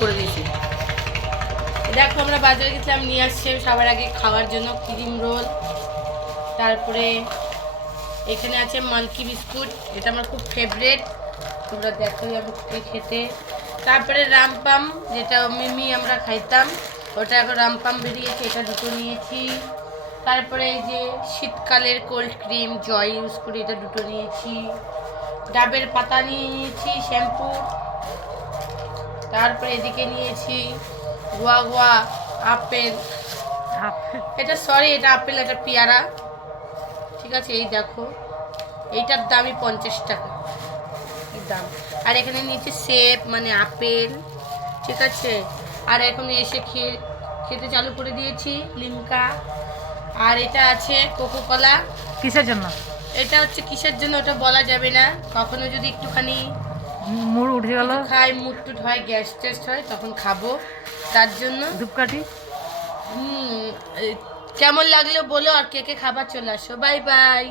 করে দিয়েছি। দেখো আমরা বাজারে গেছিলাম, নিয়ে আসছে সবার আগে খাওয়ার জন্য ক্রিম রোল, তারপরে এখানে আছে মালকি বিস্কুট, এটা আমার খুব ফেভারেট, তোমরা দেখো আমি খেতে। তারপরে রামপাম, যেটা মিমি আমরা খাইতাম, ওটা এখন রামপাম বেরিয়েছে, এটা দুটো নিয়েছি। তারপরে এই যে শীতকালের কোল্ড ক্রিম জয় ইউজ করি, এটা দুটো নিয়েছি। ডাবের পাতা নিয়েছি শ্যাম্পু। তারপরে এদিকে নিয়েছি গোয়া গোয়া আপেল, এটা সরি এটা আপেল, এটা পেয়ারা, ঠিক আছে। এই দেখো এইটার দামই 50 টাকা দাম। আর এখানে নিচে সেব মানে আপেল, ঠিক আছে। আর এখন এসে খেতে চালু করে দিয়েছি লিমকা। আর এটা আছে কোকো কলা। কিসের জন্য? এটা হচ্ছে কিসের জন্য ওটা বলা যাবে না, কখনো যদি একটুখানি মুড় উঠে গেল, খাই মুড টুট হয়, গ্যাস টেস্ট হয়, তখন খাবো, তার জন্য। ধূপকাঠি। কেমন লাগলো বলো, আর কে কে খাবার চলে আসো। Bye bye.